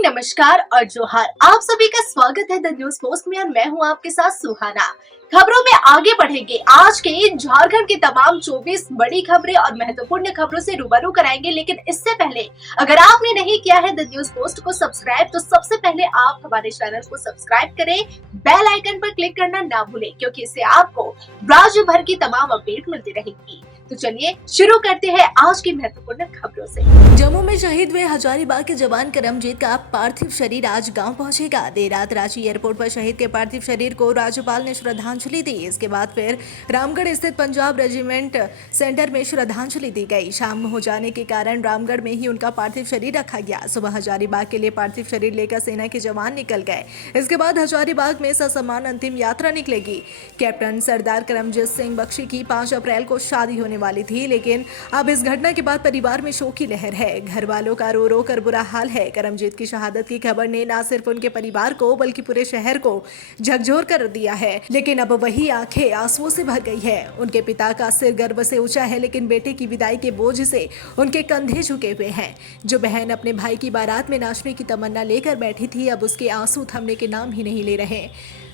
Morning, नमस्कार और जोहार। आप सभी का स्वागत है द न्यूज पोस्ट में और मैं हूं आपके साथ सुहाना। खबरों में आगे बढ़ेंगे। आज के झारखंड की तमाम 24 बड़ी खबरें और महत्वपूर्ण खबरों से रूबरू कराएंगे, लेकिन इससे पहले अगर आपने नहीं किया है द न्यूज पोस्ट को सब्सक्राइब, तो सबसे पहले आप हमारे चैनल को सब्सक्राइब करें, बेल आइकन पर क्लिक करना ना भूलें, क्योंकि इससे आपको राज्य भर की तमाम अपडेट मिलती रहेगी। तो चलिए शुरू करते हैं आज की महत्वपूर्ण खबरों से। जम्मू में शहीद हुए हजारीबाग के जवान करमजीत का पार्थिव शरीर आज गांव पहुंचेगा। देर रात रांची एयरपोर्ट पर शहीद के पार्थिव शरीर को राज्यपाल ने श्रद्धांजलि दी। इसके बाद फिर रामगढ़ स्थित पंजाब रेजिमेंट सेंटर में श्रद्धांजलि दी गई। शाम हो जाने के कारण रामगढ़ में ही उनका पार्थिव शरीर रखा गया। सुबह हजारीबाग के लिए पार्थिव शरीर लेकर सेना के जवान निकल गए। इसके बाद हजारीबाग में ससम्मान अंतिम यात्रा निकलेगी। कैप्टन सरदार करमजीत सिंह बख्शी की 5 अप्रैल को शादी होने वाली थी, लेकिन अब इस घटना के बाद परिवार में शोक की लहर है। घर वालों का रो रो कर बुरा हाल है। करमजीत की शहादत की खबर ने न सिर्फ उनके परिवार को बल्कि पूरे शहर को झकझोर कर दिया है। लेकिन अब वही आंखें आंसुओं से भर गई है। उनके पिता का सिर गर्व से ऊंचा है, लेकिन बेटे की विदाई के बोझ से उनके कंधे झुके हुए हैं। जो बहन अपने भाई की बारात में नाचने की तमन्ना लेकर बैठी थी, अब उसके आंसू थमने के नाम ही नहीं ले रहे।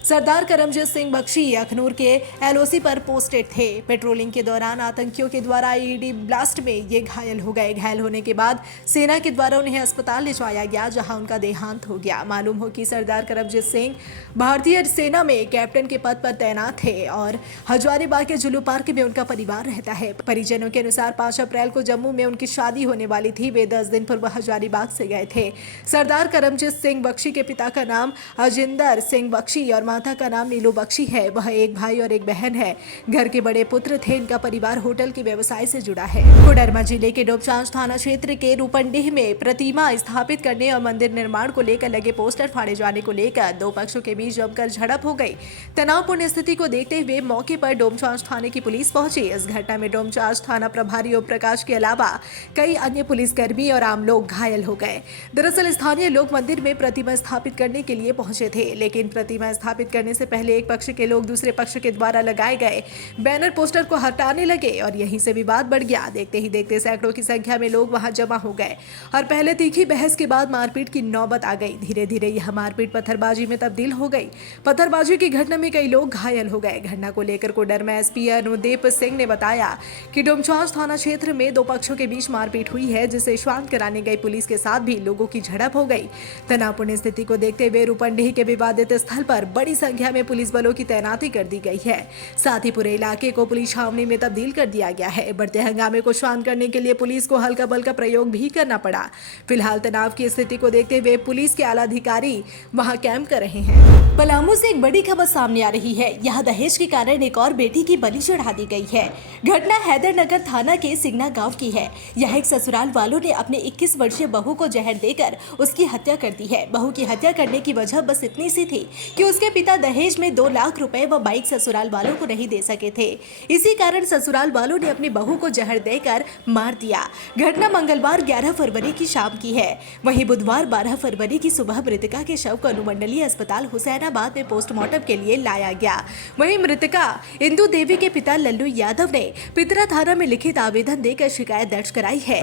सरदार करमजीत सिंह बख्शी अखनूर के एलओसी पर पोस्टेड थे। पेट्रोलिंग के दौरान आतंकियों के द्वारा आईईडी ब्लास्ट में ये घायल हो गए। घायल होने के बाद सेना के द्वारा उन्हें अस्पताल ले जाया गया, जहां उनका देहांत हो गया। मालूम हो कि सरदार करमजीत सिंह भारतीय सेना में कैप्टन के पद पर तैनात थे और हजारीबाग के जुलू पार्क में उनका परिवार रहता है। परिजनों के अनुसार 5 अप्रैल को जम्मू में उनकी शादी होने वाली थी। वे 10 दिन पूर्व हजारीबाग से गए थे। सरदार करमजीत सिंह बख्शी के पिता का नाम अजिंदर सिंह बख्शी और माता का नाम नीलू बख्शी है। वह एक भाई और एक बहन है। घर के बड़े पुत्र थे। इनका परिवार होटल के व्यवसाय से जुड़ा है। कोडरमा जिले के डोबचांच थाना क्षेत्र के रूपंडीह में प्रतिमा स्थापित करने और मंदिर निर्माण को लेकर लगे पोस्टर फाड़े जाने को लेकर दो पक्षों के बीच जमकर झड़प हो गई। तनावपूर्ण स्थिति को देखते हुए मौके पर डोमचांच थाने की पुलिस पहुंची। इस घटना में डोमचांच थाना प्रभारी ओम प्रकाश के अलावा कई अन्य पुलिसकर्मी और आम लोग घायल हो गए। दरअसल स्थानीय लोग मंदिर में प्रतिमा स्थापित करने के लिए पहुंचे थे, लेकिन प्रतिमा स्थापित करने से पहले एक पक्ष के लोग दूसरे पक्ष के द्वारा लगाए गए बैनर पोस्टर को हटाने लगे और यहीं से विवाद बढ़ गया। देखते ही देखते सैकड़ों की संख्या में लोग वहां जमा हो गए और पहले तीखी बहस के बाद मारपीट की नौबत आ गई। धीरे धीरे यह मारपीट पत्थरबाजी में तब्दील हो गई। पत्थरबाजी की घटना में कई लोग घायल हो गए। घटना को लेकर कोडरमा एसपी अनुदीप सिंह ने बताया कि डोमचांच थाना क्षेत्र में दो पक्षों के बीच मारपीट हुई है, जिसे शांत कराने गई पुलिस के साथ भी लोगों की झड़प हो गई। तनावपूर्ण स्थिति को देखते हुए रूपंडीह के विवादित स्थल पर बड़ी संख्या में पुलिस बलों की तैनाती कर दी गई है। साथ ही पूरे इलाके को पुलिस छावनी में तब्दील कर दिया गया है। बढ़ते हंगामे को शांत करने के लिए पुलिस को हल्का बल का प्रयोग भी करना पड़ा। फिलहाल तनाव की स्थिति को देखते हुए पुलिस के आला अधिकारी वहां कैंप कर रहे हैं। पलामू से एक बड़ी खबर सामने आ रही है। यहाँ दहेज के कारण एक और बेटी की बलि चढ़ा दी गई है। घटना हैदरनगर थाना के सिगना गांव की है। यह एक ससुराल वालों ने अपने 21 वर्षीय बहू को जहर देकर उसकी हत्या कर दी है। बहू की हत्या करने की वजह बस इतनी सी थी कि उसके पिता दहेज में 2 लाख रुपए व बाइक ससुराल वालों को नहीं दे सके थे। इसी कारण ससुराल वालों ने अपनी बहू को जहर देकर मार दिया। घटना मंगलवार 11 फरवरी की शाम की है। वहीं बुधवार 12 फरवरी की सुबह मृतका के शव को अनुमंडलीय अस्पताल हुसैनाबाद में पोस्टमार्टम के लिए लाया गया। वहीं मृतका इंदु देवी के पिता लल्लू यादव ने पितरा थाना में लिखित आवेदन देकर शिकायत दर्ज कराई है।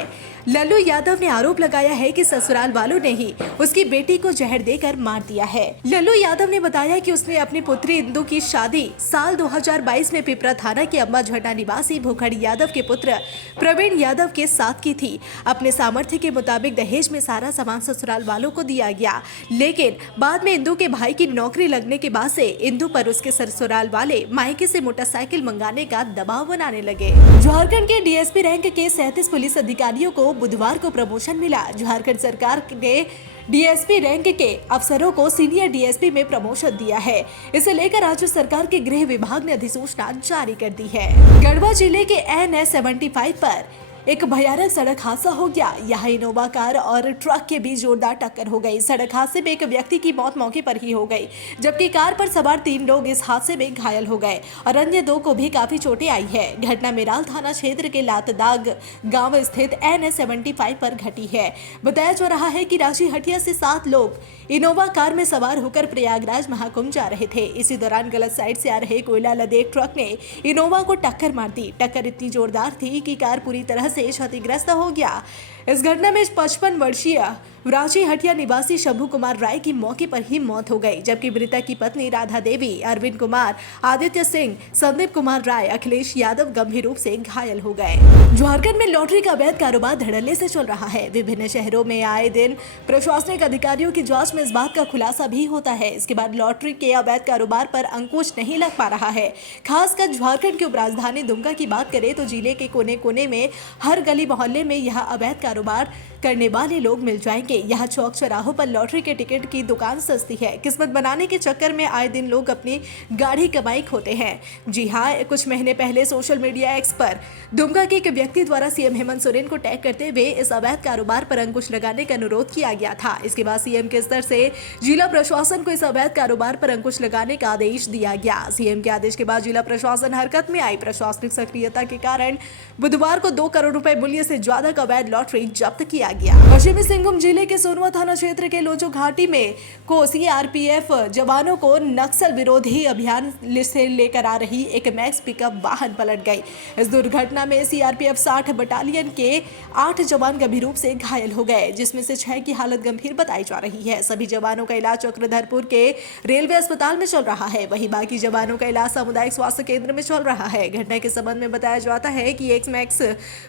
लल्लू यादव ने आरोप लगाया है कि ससुराल वालों ने ही उसकी बेटी को जहर देकर मार दिया है। लल्लू यादव ने बताया कि उसने अपनी पुत्री इंदु की शादी साल 2022 में पिपरा थाना के अम्बा झटा निवासी भूखड़ यादव के पुत्र प्रवीण यादव के साथ की थी। अपने सामर्थ्य के मुताबिक दहेज में सारा सामान ससुराल वालों को दिया गया, लेकिन बाद में इंदु के भाई की नौकरी लगने के बाद से इंदु पर उसके ससुराल वाले मायके से मोटरसाइकिल मंगाने का दबाव बनाने लगे। झारखंड के डीएसपी रैंक के 37 पुलिस अधिकारियों को बुधवार को प्रमोशन मिला। झारखंड सरकार ने डीएसपी रैंक के अफसरों को सीनियर डीएसपी में प्रमोशन दिया है। इसे लेकर राज्य सरकार के गृह विभाग ने अधिसूचना जारी कर दी है। गढ़वा जिले के NH 75 पर एक भयानक सड़क हादसा हो गया। यहाँ इनोवा कार और ट्रक के बीच जोरदार टक्कर हो गई। सड़क हादसे में एक व्यक्ति की मौत मौके पर ही हो गई, जबकि कार पर सवार 3 लोग इस हादसे में घायल हो गए और अन्य 2 को भी काफी चोटें आई है। घटना मेराल थाना क्षेत्र के लातदाग गांव स्थित NH 75 पर घटी है। बताया जा रहा है कि रांची हटिया से 7 लोग इनोवा कार में सवार होकर प्रयागराज महाकुंभ जा रहे थे। इसी दौरान गलत साइड से आ रहे कोयला लदे एक ट्रक ने इनोवा को टक्कर मार दी। टक्कर इतनी जोरदार थी कि कार पूरी तरह से क्षतिग्रस्त हो गया। इस घटना में 55 वर्षीय रांची हटिया निवासी शंभू कुमार राय की मौके पर ही मौत हो गई, जबकि मृतक की पत्नी राधा देवी, अरविंद कुमार, आदित्य सिंह, संदीप कुमार राय, अखिलेश यादव गंभीर रूप से घायल हो गए। झारखंड में लॉटरी का अवैध कारोबार धड़ल्ले से चल रहा है। विभिन्न शहरों में आए दिन प्रशासनिक अधिकारियों की जांच में इस बात का खुलासा भी होता है। इसके बाद लॉटरी के अवैध कारोबार पर अंकुश नहीं लग पा रहा है। खासकर झारखंड की उपराजधानी दुमका की बात करें तो जिले के कोने कोने में हर गली मोहल्ले में यह अवैध कारोबार करने वाले लोग मिल जाएंगे। यहाँ चौक चौराहों पर लॉटरी के टिकट की दुकान सस्ती है। किस्मत बनाने के चक्कर में आए दिन लोग अपनी गाढ़ी कमाई खोते हैं। जी हाँ, कुछ महीने पहले सोशल मीडिया एक्स पर दुमका के एक व्यक्ति द्वारा सीएम हेमंत सोरेन को टैग करते हुए इस अवैध कारोबार पर अंकुश लगाने का अनुरोध किया गया था। इसके बाद सीएम के स्तर से जिला प्रशासन को इस अवैध कारोबार पर अंकुश लगाने का आदेश दिया गया। सीएम के आदेश के बाद जिला प्रशासन हरकत में आई। प्रशासनिक सक्रियता के कारण बुधवार को 2 करोड़ रुपए मूल्य से ज्यादा का अवैध लॉटरी जब्त किया गया। पश्चिमी सिंहभूम जिले के सोनवा थाना क्षेत्र के लोचो घाटी में को सीआरपीएफ जवानों को नक्सल विरोधी अभियान से लेकर आ रही एक मैक्स पिकअप वाहन पलट गई। इस दुर्घटना में सीआरपीएफ 60 बटालियन के 8 जवान गंभीर रूप से घायल हो गए, जिसमें से 6 की हालत गंभीर बताई जा रही है। सभी जवानों का इलाज चक्रधरपुर के रेलवे अस्पताल में चल रहा है। वहीं बाकी जवानों का इलाज सामुदायिक स्वास्थ्य केंद्र में चल रहा है। घटना के संबंध में बताया जाता है कि एक मैक्स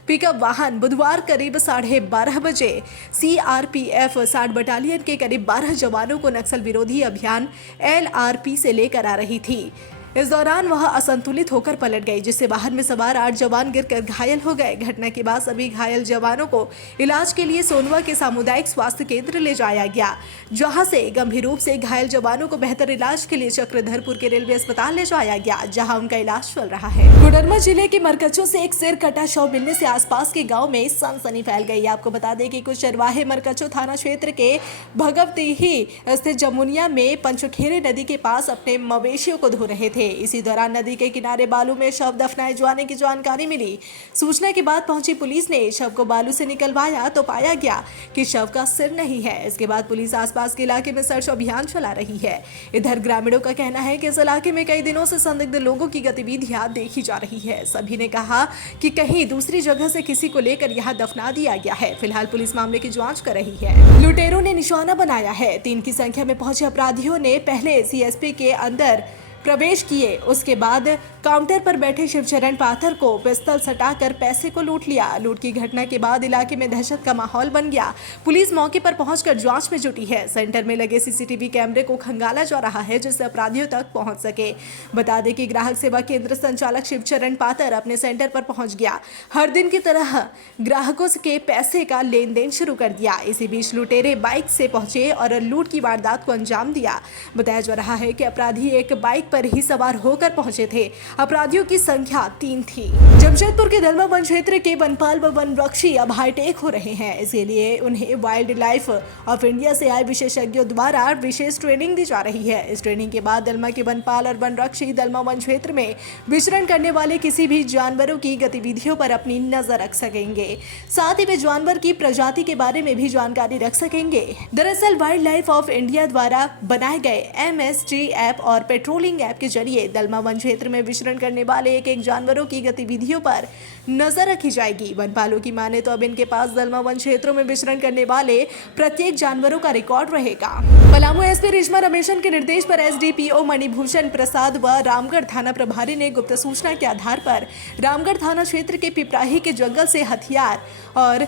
पिकअप वाहन बुधवार करीब 12:30 बजे सीआरपीएफ 60 बटालियन के करीब 12 जवानों को नक्सल विरोधी अभियान एलआरपी से लेकर आ रही थी। इस दौरान वह असंतुलित होकर पलट गई, जिससे वाहन में सवार 8 जवान गिरकर घायल हो गए। घटना के बाद सभी घायल जवानों को इलाज के लिए सोनवा के सामुदायिक स्वास्थ्य केंद्र ले जाया गया, जहां से गंभीर रूप से घायल जवानों को बेहतर इलाज के लिए चक्रधरपुर के रेलवे अस्पताल ले जाया गया, जहां उनका इलाज चल रहा है। कोडरमा जिले के मरकच्चों से एक सिर कटा शव मिलने से आसपास के गाँव में सनसनी फैल गई। आपको बता दें कि कुछ चरवाहे मरकच्चो थाना क्षेत्र के भगवतीही स्थित जमुनिया में पंचखेरे नदी के पास अपने मवेशियों को धो रहे थे। इसी दौरान नदी के किनारे बालू में शव दफनाए जाने की जानकारी मिली। सूचना के बाद पहुंची पुलिस ने शव को बालू से निकलवाया तो पाया गया कि शव का सिर नहीं है। इसके बाद पुलिस आसपास के इलाके में सर्च अभियान चला रही है। इधर ग्रामीणों का कहना है कि इस इलाके में कई दिनों से संदिग्ध लोगों की गतिविधियां देखी जा रही है। सभी ने कहा कि कहीं दूसरी जगह से किसी को लेकर यहाँ दफना दिया गया है। फिलहाल पुलिस मामले की जाँच कर रही है। लुटेरों ने निशाना बनाया है। 3 की संख्या में पहुंचे अपराधियों ने पहले सीएसपी के अंदर प्रवेश किए। उसके बाद काउंटर पर बैठे शिवचरण पाथर को पिस्तौल सटाकर पैसे को लूट लिया। लूट की घटना के बाद इलाके में दहशत का माहौल बन गया। पुलिस मौके पर पहुंचकर जांच में जुटी है। सेंटर में लगे सीसीटीवी कैमरे को खंगाला जा रहा है, जिससे अपराधियों तक पहुंच सके। बता दें कि ग्राहक सेवा केंद्र संचालक शिवचरण पाथर अपने सेंटर पर पहुंच गया। हर दिन की तरह ग्राहकों के पैसे का लेन देन शुरू कर दिया। इसी बीच लुटेरे बाइक से पहुंचे और लूट की वारदात को अंजाम दिया। बताया जा रहा है कि अपराधी एक बाइक पर ही सवार होकर पहुंचे थे। अपराधियों की संख्या 3 थी। जमशेदपुर के दलमा वन क्षेत्र के वनपाल व वनरक्षी अब हाईटेक हो रहे हैं। इसीलिए उन्हें वाइल्ड लाइफ ऑफ इंडिया से आए विशेषज्ञों द्वारा विशेष ट्रेनिंग दी जा रही है। इस ट्रेनिंग के बाद दलमा के वनपाल और वनरक्षी दलमा वन क्षेत्र में विचरण करने वाले किसी भी जानवरों की गतिविधियों पर अपनी नजर रख सकेंगे। साथ ही वे जानवर की प्रजाति के बारे में भी जानकारी रख सकेंगे। दरअसल वाइल्ड लाइफ ऑफ इंडिया द्वारा बनाए गए MSG ऐप और पेट्रोलिंग ऐप के जरिए दलमा वन क्षेत्र में विचरण करने वाले एक जानवरों की गतिविधियों पर नजर रखी जाएगी। वनपालों की माने तो अब इनके पास दलमा वन क्षेत्रों में विचरण करने वाले प्रत्येक जानवरों का रिकॉर्ड रहेगा। पलामू एसपी रेशमा रमेशन के निर्देश पर एसडीपीओ मणिभूषण प्रसाद व रामगढ़ थाना प्रभारी ने गुप्त सूचना के आधार पर रामगढ़ थाना क्षेत्र के पिपराही के जंगल से हथियार और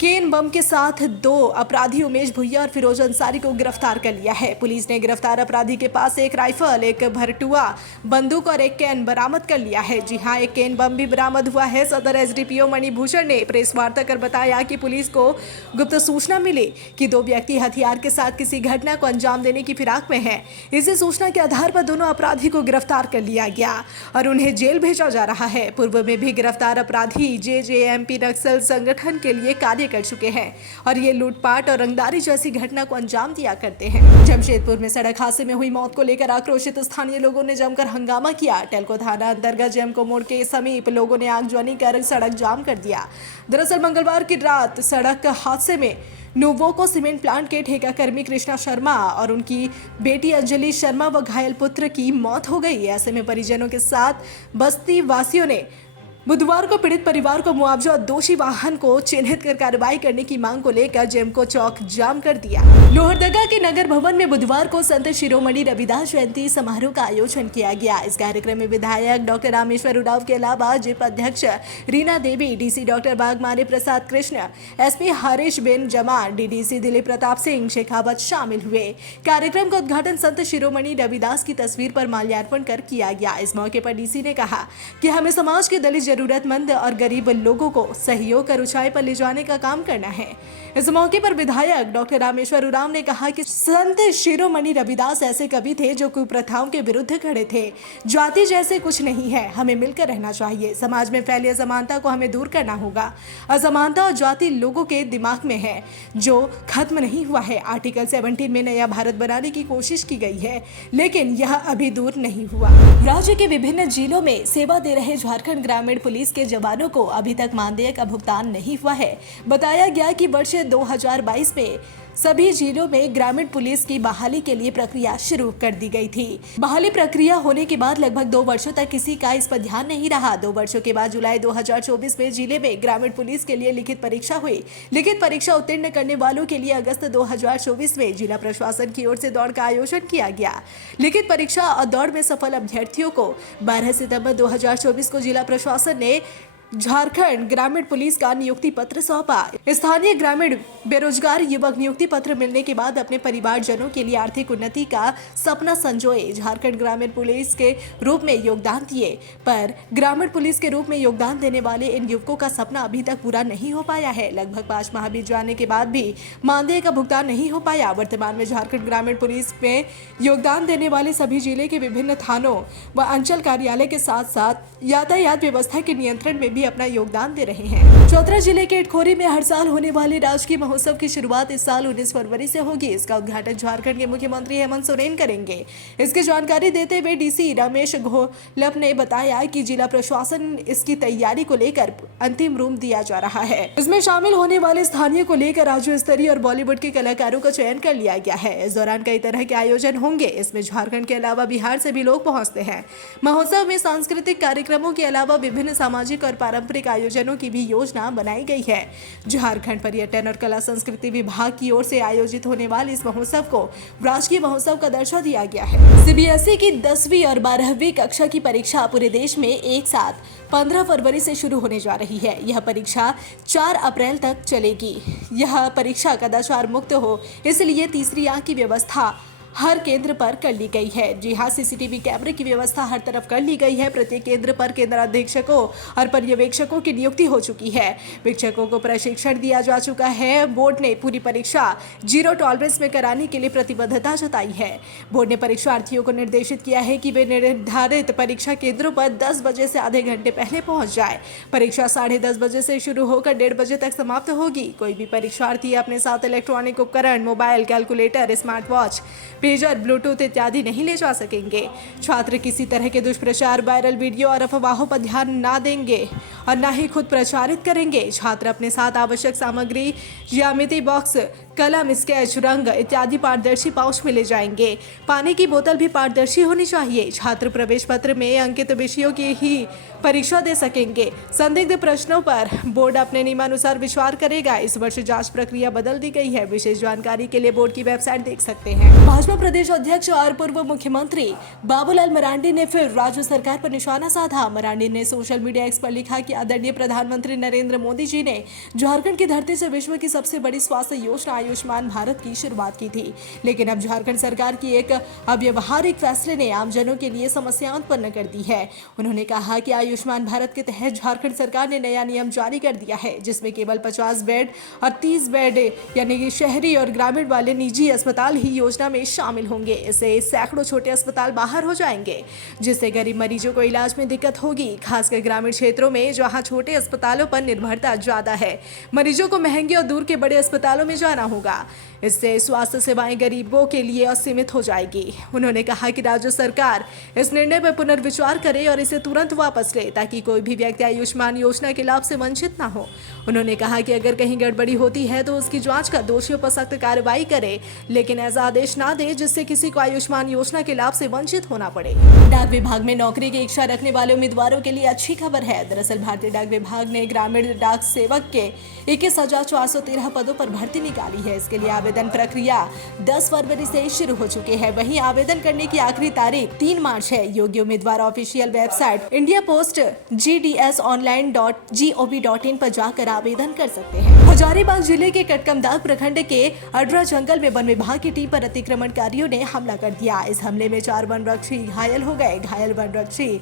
केन बम के साथ 2 अपराधी उमेश भुइया और फिरोज अंसारी को गिरफ्तार कर लिया है। पुलिस ने गिरफ्तार अपराधी के पास एक राइफल, एक भरटुआ बंदूक और एक कैन बरामद कर लिया है। जी हां, एक कैन बम भी बरामद हुआ है। सदर एसडीपीओ मणिभूषण ने प्रेस वार्ता कर बताया कि पुलिस को गुप्त सूचना मिली कि 2 व्यक्ति हथियार के साथ किसी घटना को अंजाम देने की फिराक में है। इसी सूचना के आधार पर दोनों अपराधी को गिरफ्तार कर लिया गया और उन्हें जेल भेजा जा रहा है। पूर्व में भी गिरफ्तार अपराधी जेजेएमपी नक्सल संगठन के लिए कार्य कर चुके हैं और ये लूटपाट और रंगदारी जैसी घटना को अंजाम दिया करते हैं। जमशेदपुर में सड़क हादसे में हुई मौत को लेकर आक्रोशित स्थानीय लोगों ने जमकर हंगामा किया। टेल्को थाना अंतर्गत जेमको मोड़ के समीप लोगों ने आगजनी कर सड़क जाम कर दिया। दरअसल मंगलवार की रात सड़क हादसे में नोवोको सीमेंट प्लांट के ठेका कर्मी कृष्णा शर्मा और उनकी बेटी अंजलि शर्मा व घायल पुत्र की मौत हो गई। ऐसे में परिजनों के साथ बस्ती वासियों ने बुधवार को पीड़ित परिवार को मुआवजा और दोषी वाहन को चिन्हित कर कार्रवाई करने की मांग को लेकर जेमको चौक जाम कर दिया। लोहरदगा के नगर भवन में बुधवार को संत शिरोमणि रविदास जयंती समारोह का आयोजन किया गया। इस कार्यक्रम में विधायक डॉक्टर रामेश्वर उरांव के अलावा जिप अध्यक्ष रीना देवी, डीसी डॉक्टर बागमारे प्रसाद कृष्ण, एसपी हरीश बिन जमान, डीडीसी दिलीप प्रताप सिंह शेखावत शामिल हुए। कार्यक्रम का उद्घाटन संत शिरोमणि रविदास की तस्वीर पर माल्यार्पण कर किया गया। इस मौके पर डीसी ने कहा कि हमें समाज के दलित, जरूरतमंद और गरीब लोगों को सहयोग कर ऊंचाई पर ले जाने का काम करना है। इस मौके पर विधायक डॉक्टर रामेश्वर उरांव ने कहा कि संत शिरोमणि रविदास ऐसे कवि थे जो कुप्रथाओं के विरुद्ध खड़े थे। जाति जैसे कुछ नहीं है, हमें मिलकर रहना चाहिए। समाज में फैली असमानता को हमें दूर करना होगा। असमानता और जाति लोगों के दिमाग में है जो खत्म नहीं हुआ है। आर्टिकल 17 में नया भारत बनाने की कोशिश की गई है, लेकिन यह अभी दूर नहीं हुआ। राज्य के विभिन्न जिलों में सेवा दे रहे झारखंड ग्रामीण पुलिस के जवानों को अभी तक मानदेय का भुगतान नहीं हुआ है। बताया गया कि वर्ष 2022 में सभी जिलों में ग्रामीण पुलिस की बहाली के लिए प्रक्रिया शुरू कर दी गई थी। बहाली प्रक्रिया होने के बाद लगभग 2 वर्षों तक किसी का इस पर ध्यान नहीं रहा। 2 वर्षों के बाद जुलाई 2024 में जिले में ग्रामीण पुलिस के लिए लिखित परीक्षा हुई। लिखित परीक्षा उत्तीर्ण करने वालों के लिए अगस्त 2024 में जिला प्रशासन की ओर से दौड़ का आयोजन किया गया। लिखित परीक्षा और दौड़ में सफल अभ्यर्थियों को 12 सितंबर 2024 को जिला प्रशासन ने झारखंड ग्रामीण पुलिस का नियुक्ति पत्र सौंपा। स्थानीय ग्रामीण बेरोजगार युवक नियुक्ति पत्र मिलने के बाद अपने परिवारजनों के लिए आर्थिक उन्नति का सपना संजोए झारखंड ग्रामीण पुलिस के रूप में योगदान दिए। पर ग्रामीण पुलिस के रूप में योगदान देने वाले इन युवकों का सपना अभी तक पूरा नहीं हो पाया है। लगभग 5 माह बीत जाने के बाद भी मानदेय का भुगतान नहीं हो पाया। वर्तमान में झारखंड ग्रामीण पुलिस में योगदान देने वाले सभी जिले के विभिन्न थानों व अंचल कार्यालय के साथ साथ यातायात व्यवस्था के नियंत्रण में अपना योगदान दे रहे हैं। चौथरा जिले के इटखोरी में हर साल होने वाले राजकीय महोत्सव की शुरुआत इस साल 19 फरवरी से होगी। इसका उद्घाटन झारखंड के मुख्यमंत्री हेमंत सोरेन करेंगे। इसकी जानकारी देते हुए डीसी रमेश घोलप ने बताया कि जिला प्रशासन इसकी तैयारी को लेकर अंतिम रूप दिया जा रहा है। इसमें शामिल होने वाले स्थानीय को लेकर राज्य स्तरीय और बॉलीवुड के कलाकारों का चयन कर लिया गया है। इस दौरान कई तरह के आयोजन होंगे। इसमें झारखंड के अलावा बिहार से भी लोग पहुंचते हैं। महोत्सव में सांस्कृतिक कार्यक्रमों के अलावा विभिन्न सामाजिक और पारंपरिक आयोजनों की भी योजना बनाई गई है। झारखंड पर्यटन और कला संस्कृति विभाग की ओर से आयोजित होने वाले इस महोत्सव को राजकीय महोत्सव का दर्जा दिया गया है। सीबीएसई की 10वीं और 12वीं कक्षा की परीक्षा पूरे देश में एक साथ 15 फरवरी से शुरू होने जा रही है। यह परीक्षा 4 अप्रैल तक चलेगी। यह परीक्षा कदाचार मुक्त हो, इसलिए तीसरी आंख की व्यवस्था हर केंद्र पर कर ली गई है। जी हाँ, सीसीटीवी कैमरे की व्यवस्था हर तरफ कर ली गई है। प्रत्येक केंद्र पर केंद्राधीक्षकों और पर्यवेक्षकों की नियुक्ति हो चुकी है। वीक्षकों को प्रशिक्षण दिया जा चुका है। बोर्ड ने पूरी परीक्षा 0 टॉलरेंस में कराने के लिए प्रतिबद्धता जताई है। बोर्ड ने परीक्षार्थियों को निर्देशित किया है कि वे निर्धारित परीक्षा केंद्रों पर 10 बजे से आधे घंटे पहले पहुंच जाए। परीक्षा 10:30 बजे से शुरू होकर 1:30 बजे तक समाप्त होगी। कोई भी परीक्षार्थी अपने साथ इलेक्ट्रॉनिक उपकरण, mobile, calculator, smart watch, pager, Bluetooth इत्यादि नहीं ले जा सकेंगे। छात्र किसी तरह के दुष्प्रचार, वायरल वीडियो और अफवाहों पर ध्यान ना देंगे और न ही खुद प्रचारित करेंगे। छात्र अपने साथ आवश्यक सामग्री, ज्यामिति बॉक्स, कलम, स्केच, रंग इत्यादि पारदर्शी पाउच में ले जाएंगे। पानी की बोतल भी पारदर्शी होनी चाहिए। छात्र प्रवेश पत्र में अंकित विषयों की ही परीक्षा दे सकेंगे। संदिग्ध प्रश्नों पर बोर्ड अपने नियमानुसार विचार करेगा। इस वर्ष जांच प्रक्रिया बदल दी गई है। विशेष जानकारी के लिए बोर्ड की वेबसाइट देख सकते हैं। भाजपा प्रदेश अध्यक्ष और पूर्व मुख्यमंत्री बाबूलाल मरांडी ने फिर राज्य सरकार पर निशाना साधा। मरांडी ने सोशल मीडिया एक्स पर लिखा कि आदरणीय प्रधानमंत्री नरेंद्र मोदी जी ने झारखंड की धरती से विश्व की सबसे बड़ी स्वास्थ्य योजना आयुष्मान भारत की शुरुआत की थी, लेकिन अब झारखंड सरकार की एक अव्यवहारिक फैसले ने आमजनों के लिए समस्या उत्पन्न कर दी है। उन्होंने कहा कि आयुष्मान भारत के तहत झारखंड सरकार ने नया नियम जारी कर दिया है, जिसमें केवल 50 बेड और 30 बेड यानी कि शहरी और ग्रामीण वाले निजी अस्पताल ही योजना में शामिल होंगे। इससे सैकड़ों छोटे अस्पताल बाहर हो जाएंगे, जिससे गरीब मरीजों को इलाज में दिक्कत होगी, खासकर ग्रामीण क्षेत्रों में जहां छोटे अस्पतालों पर निर्भरता ज्यादा है। मरीजों को महंगे और दूर के बड़े अस्पतालों में जाना होगा। इससे स्वास्थ्य सेवाएं गरीबों के लिए असीमित हो जाएगी। उन्होंने कहा कि राज्य सरकार इस निर्णय पर पुनर्विचार करे और इसे तुरंत वापस ले, ताकि कोई भी व्यक्ति आयुष्मान योजना के लाभ से वंचित न हो। उन्होंने कहा कि अगर कहीं गड़बड़ी होती है तो उसकी जांच कर दोषियों पर सख्त कार्रवाई करे, लेकिन ऐसा आदेश ना दे चाहिए जिससे किसी को आयुष्मान योजना के लाभ से वंचित होना पड़े। डाक विभाग में नौकरी की इच्छा रखने वाले उम्मीदवारों के लिए अच्छी खबर है। दरअसल भारतीय डाक विभाग ने ग्रामीण डाक सेवक के 21,413 पदों पर भर्ती निकाली है। इसके लिए आवेदन प्रक्रिया 10 फरवरी से शुरू हो चुकी है। वहीं आवेदन करने की आखिरी तारीख 3 मार्च है। योग्य उम्मीदवार official website India post gdsonline.gov.in पर जाकर आवेदन कर सकते हैं। हजारीबाग जिले के कटकमदाग प्रखंड के अडरा जंगल में वन विभाग की टीम पर अतिक्रमणकारियों ने हमला कर दिया। इस हमले में 4 वनरक्षी घायल हो गए। घायल वनरक्षी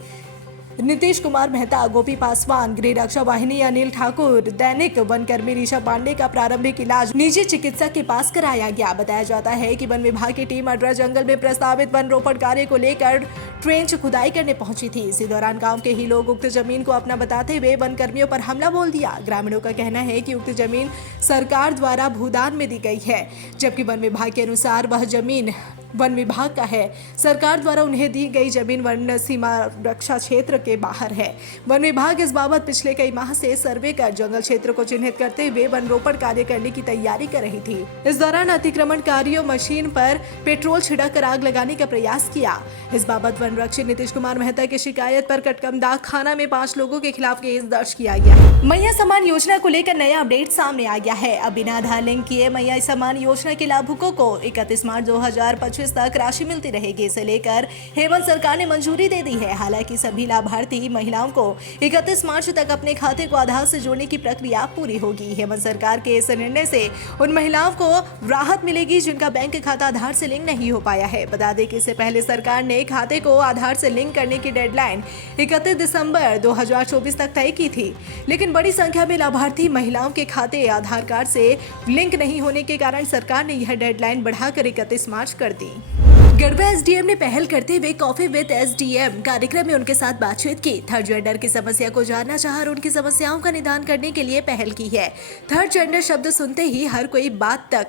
नीतीश कुमार मेहता, गोपी पासवान, गृह रक्षा वाहिनी अनिल ठाकुर, दैनिक वनकर्मी ऋषभ पांडे का प्रारंभिक इलाज निजी चिकित्सक के पास कराया गया। बताया जाता है कि वन विभाग की टीम अडरा जंगल में प्रस्तावित वन रोपण कार्य को लेकर ट्रेंच खुदाई करने पहुंची थी। इसी दौरान गांव के ही लोग उक्त जमीन को अपना बताते हुए वन कर्मियों पर हमला बोल दिया। ग्रामीणों का कहना है कि उक्त जमीन सरकार द्वारा भूदान में दी गई है, जबकि वन विभाग के अनुसार वह जमीन वन विभाग का है। सरकार द्वारा उन्हें दी गई जमीन वन सीमा रक्षा क्षेत्र के बाहर है। वन विभाग इस बाबत पिछले कई माह से सर्वे कर जंगल क्षेत्र को चिन्हित करते हुए वन रोपण कार्य करने की तैयारी कर रही थी। इस दौरान अतिक्रमणकारियों मशीन पर पेट्रोल छिड़क कर आग लगाने का प्रयास किया। इस बाबत वन रक्षी नीतीश कुमार मेहता की शिकायत पर कटकमदाग थाना में 5 लोगों के खिलाफ केस दर्ज किया गया। मैया सम्मान योजना को लेकर नया अपडेट सामने आ गया है। अब बिना आधार लिंक किए मैया सम्मान योजना के लाभुकों को 31 मार्च 2025 तक राशि मिलती रहेगी। इसे लेकर हेमंत सरकार ने मंजूरी दे दी है। हालांकि सभी लाभार्थी महिलाओं को 31 मार्च तक अपने खाते को आधार से जोड़ने की प्रक्रिया पूरी होगी। हेमंत सरकार के इस निर्णय से उन महिलाओं को राहत मिलेगी जिनका बैंक खाता आधार से लिंक नहीं हो पाया है। बता दें कि इससे पहले सरकार ने खाते को आधार से लिंक करने की डेडलाइन 31 दिसंबर 2024 तक तय की थी, लेकिन बड़ी संख्या में लाभार्थी महिलाओं के खाते आधार कार्ड से लिंक नहीं होने के कारण सरकार ने यह डेडलाइन बढ़ाकर 31 मार्च कर दी। गढ़वा एसडीएम ने पहल करते हुए कॉफी विद एसडीएम कार्यक्रम में उनके साथ बातचीत की। थर्ड जेंडर की समस्या को जानना चाहा और उनकी समस्याओं का निदान करने के लिए पहल की है। थर्ड जेंडर शब्द सुनते ही हर कोई बात तक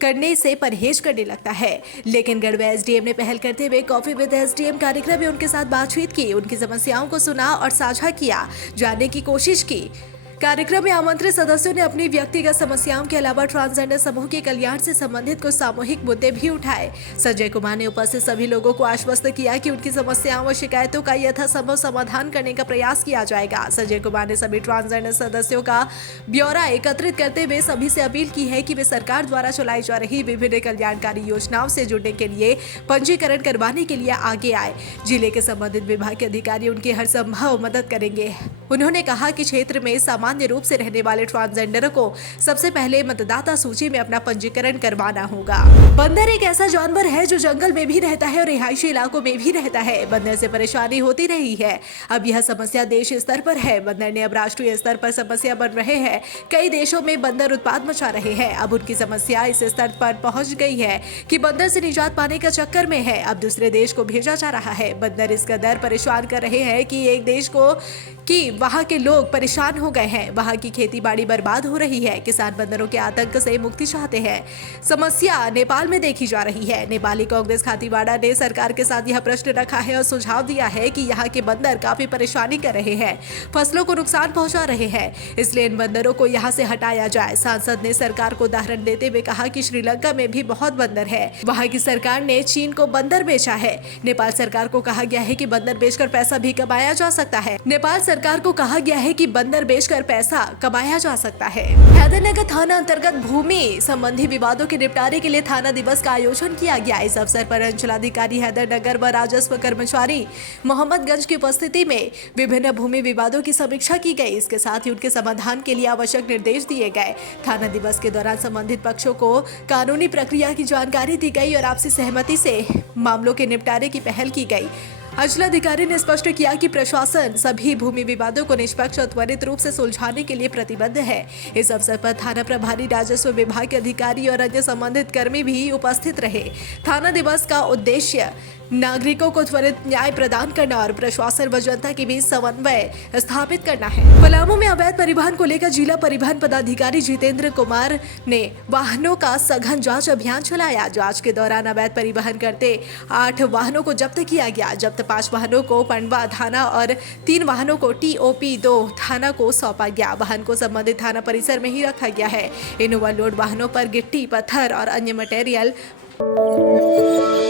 करने से परहेज करने लगता है, लेकिन गढ़वा एसडीएम ने पहल करते हुए कॉफी विद एसडीएम कार्यक्रम में उनके साथ बातचीत की, उनकी समस्याओं को सुना और साझा किया, जानने की कोशिश की। कार्यक्रम में आमंत्रित सदस्यों ने अपनी व्यक्तिगत समस्याओं के अलावा ट्रांसजेंडर समूह के कल्याण से संबंधित कुछ सामूहिक मुद्दे भी उठाए। संजय कुमार ने उपस्थित सभी लोगों को आश्वस्त किया कि उनकी समस्याओं और शिकायतों का यथासंभव समाधान करने का प्रयास किया जाएगा। संजय कुमार ने सभी ट्रांसजेंडर सदस्यों का ब्यौरा एकत्रित करते हुए सभी से अपील की है कि वे सरकार द्वारा चलाई जा रही विभिन्न कल्याणकारी योजनाओं से जुड़ने के लिए पंजीकरण करवाने के लिए आगे आए। जिले के संबंधित विभाग के अधिकारी उनकी हर संभव मदद करेंगे। उन्होंने कहा कि क्षेत्र में सामान्य रूप से रहने वाले ट्रांसजेंडरों को सबसे पहले मतदाता सूची में अपना पंजीकरण करवाना होगा। बंदर एक ऐसा जानवर है जो जंगल में भी रहता है और रिहायशी इलाकों में भी रहता है। बंदर से परेशानी होती रही है, अब यह समस्या देश स्तर पर है। बंदर ने अब राष्ट्रीय स्तर पर समस्या बन रहे हैं। कई देशों में बंदर उत्पात मचा रहे हैं। अब उनकी समस्या इस स्तर पर पहुंच गई है कि बंदर से निजात पाने का चक्कर में है। अब दूसरे देश को भेजा जा रहा है। बंदर इस कदर परेशान कर रहे हैं कि एक देश को कि वहाँ के लोग परेशान हो गए हैं। वहाँ की खेती बाड़ी बर्बाद हो रही है। किसान बंदरों के आतंक से मुक्ति चाहते हैं। समस्या नेपाल में देखी जा रही है। नेपाली कांग्रेस खातीवाड़ा ने सरकार के साथ यह प्रश्न रखा है और सुझाव दिया है कि यहाँ के बंदर काफी परेशानी कर रहे हैं, फसलों को नुकसान पहुंचा रहे हैं, इसलिए इन बंदरों को यहाँ से हटाया जाए। सांसद ने सरकार को उदाहरण देते हुए कहा कि श्रीलंका में भी बहुत बंदर है। वहाँ की सरकार ने चीन को बंदर बेचा है। नेपाल सरकार को कहा गया है कि बंदर बेचकर पैसा भी कमाया जा सकता है। नेपाल सरकार को कहा गया है कि बंदर बेचकर पैसा कमाया जा सकता है। हैदरनगर थाना अंतर्गत भूमि संबंधी विवादों के निपटारे के लिए थाना दिवस का आयोजन किया गया। इस अवसर पर अंचलाधिकारी हैदरनगर व राजस्व कर्मचारी मोहम्मदगंज की उपस्थिति में विभिन्न भूमि विवादों की समीक्षा की गई। इसके साथ ही उनके समाधान के लिए आवश्यक निर्देश दिए गए। थाना दिवस के दौरान संबंधित पक्षों को कानूनी प्रक्रिया की जानकारी दी गई और आपसी सहमति से मामलों के निपटारे की पहल की गई। अंचलाधिकारी ने स्पष्ट किया कि प्रशासन सभी भूमि विवादों को निष्पक्ष और त्वरित रूप से सुलझाने के लिए प्रतिबद्ध है। इस अवसर पर थाना प्रभारी, राजस्व विभाग के अधिकारी और अन्य संबंधित कर्मी भी उपस्थित रहे। थाना दिवस का उद्देश्य नागरिकों को त्वरित न्याय प्रदान करना और प्रशासन व जनता के बीच समन्वय स्थापित करना है। पलामू में अवैध परिवहन को लेकर जिला परिवहन पदाधिकारी जितेंद्र कुमार ने वाहनों का सघन जांच अभियान चलाया। जांच के दौरान अवैध परिवहन करते 8 वाहनों को जब्त किया गया। जब्त 5 वाहनों को पंडवा थाना और 3 वाहनों को TOP 2 थाना को सौंपा गया। वाहन को संबंधित थाना परिसर में ही रखा गया है। इन ओवरलोड वाहनों पर गिट्टी, पत्थर और अन्य मटेरियल है।